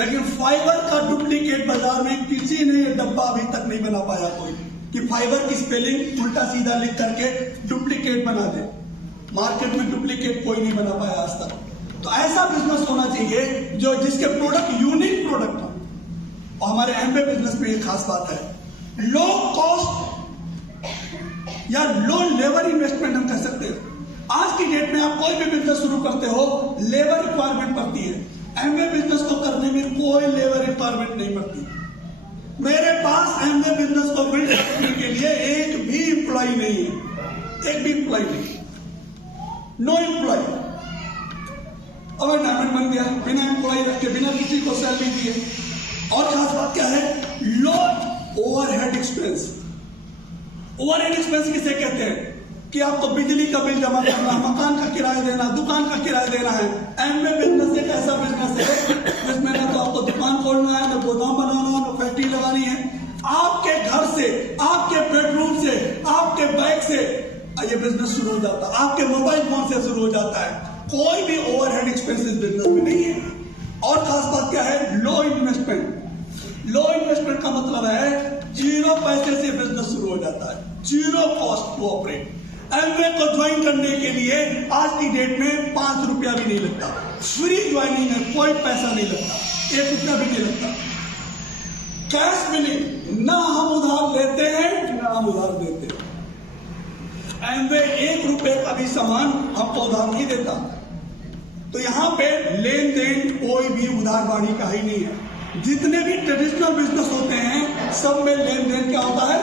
लेकिन फाइबर का डुप्लीकेट बाजार में किसी ने ये डब्बा अभी तक नहीं बना पाया कोई, कि फाइबर की स्पेलिंग उल्टा सीधा लिख करके डुप्लीकेट बना दे। मार्केट में डुप्लीकेट कोई नहीं बना पाया आज तक। तो ऐसा बिजनेस होना चाहिए जो जिसके प्रोडक्ट यूनिक प्रोडक्ट हो। और हमारे एमवे बिजनेस में एक खास बात है, लो कॉस्ट या लो लेबर इन्वेस्टमेंट हम कह सकते हैं। आज की डेट में आप कोई भी बिजनेस शुरू करते हो, लेबर रिक्वायरमेंट पड़ती है। एमवे बिजनेस को करने में कोई लेबर रिक्वायरमेंट नहीं पड़ती। मेरे पास एमवे बिजनेस को बिल्ड करने के लिए एक भी एम्प्लॉय नहीं है, एक भी एम्प्लॉय नहीं, नो एम्प्लॉय। अब डायमंड बन गया बिना एम्प्लॉय रखे, बिना किसी को सैलरी दिए। और खास बात क्या है, लो ओवरहेड एक्सपेंस। ओवरहेड एक्सपेंस किसे कहते हैं कि आपको बिजली का बिल जमा करना, मकान का किराया देना, दुकान का किराया देना है। एमवे बिजनेस एक ऐसा बिजनेस है जिसमें ना तो आपको दुकान खोलना है, ना गोदाम बनाना, ना फैक्ट्री लगानी है। आपके घर से, आपके बेडरूम से, आपके बैग से ये बिजनेस शुरू हो जाता है, आपके मोबाइल फोन से शुरू हो जाता है। कोई भी ओवरहेड एक्सपेंसेस बिजनेस में नहीं है। और खास बात क्या है, लो इन्वेस्टमेंट। लो इन्वेस्टमेंट का मतलब है जीरो पैसे से बिजनेस शुरू हो जाता है, zero cost to operate. Amway को ज्वाइन करने के लिए आज की डेट में 5 रुपया भी नहीं लगता। फ्री ज्वाइनिंग है, कोई पैसा नहीं लगता, 1 रुपया भी नहीं लगता। कैश बिलिंग, ना हम उधार लेते हैं ना हम उधार देते हैं। एमवे 1 रुपए का भी सामान हमको उधार नहीं देता। तो यहाँ पे लेन देन कोई भी उधारबाड़ी का ही नहीं है। जितने भी ट्रेडिशनल बिजनेस होते हैं सब में लेन देन क्या होता है,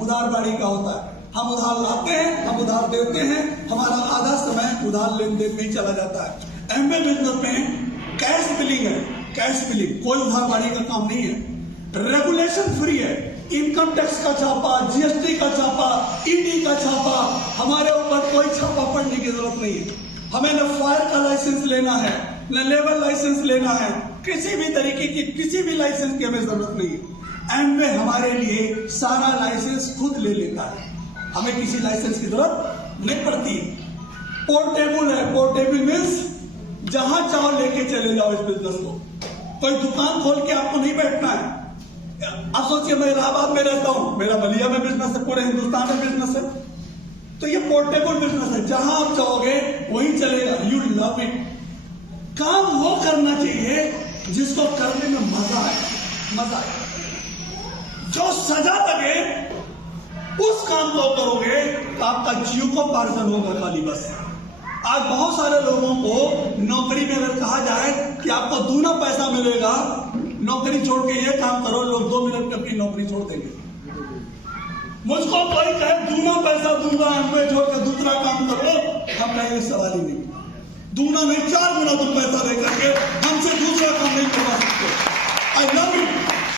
उधारबाड़ी का होता है। हम उधार लाते हैं, हम उधार देते हैं, हमारा आधा समय उधार लेन देन में ही चला जाता है। एमवे बिजनेस में कैश बिलिंग है, कैश बिलिंग, कोई उधारबाड़ी का काम नहीं है। रेगुलेशन फ्री है, इनकम टैक्स का छापा, जीएसटी का छापा, ईडी का छापा, हमारे ऊपर कोई छापा पड़ने की जरूरत नहीं है। हमें न फायर का लाइसेंस लेना है, न लेबर लाइसेंस लेना है, किसी भी तरीके की किसी भी लाइसेंस की हमें जरूरत नहीं है। एमवे हमारे लिए सारा लाइसेंस खुद ले लेता है, हमें किसी लाइसेंस की जरूरत नहीं पड़ती। पोर्टेबल है, पोर्टेबल मीन्स जहां चाहो लेके चले जाओ इस बिजनेस को। कोई दुकान खोल के आपको नहीं बैठना है। आप सोचिए, मैं इलाहाबाद में रहता हूं, मेरा बलिया में बिजनेस है, पूरे हिंदुस्तान में बिजनेस है। तो ये पोर्टेबल बिजनेस है, जहां आप चाहोगे वहीं चलेगा। You love it. काम वो करना चाहिए जिसको करने में मजा आए, मजा आए, जो सजा लगे उस काम को करोगे तो आपका जीविकोपार्जन होगा खाली बस। आज बहुत सारे लोगों को नौकरी में अगर कहा जाए कि आपको दूना पैसा मिलेगा, नौकरी छोड़ के ये काम करो, लोग 2 मिनट में अपनी नौकरी छोड़ देंगे। मुझको कोई कहे दूना पैसा दूंगा, एमवे छोड़ के दूसरा काम करो, हम कहेंगे सवाल ही नहीं। दूना नहीं, 4 गुना तुम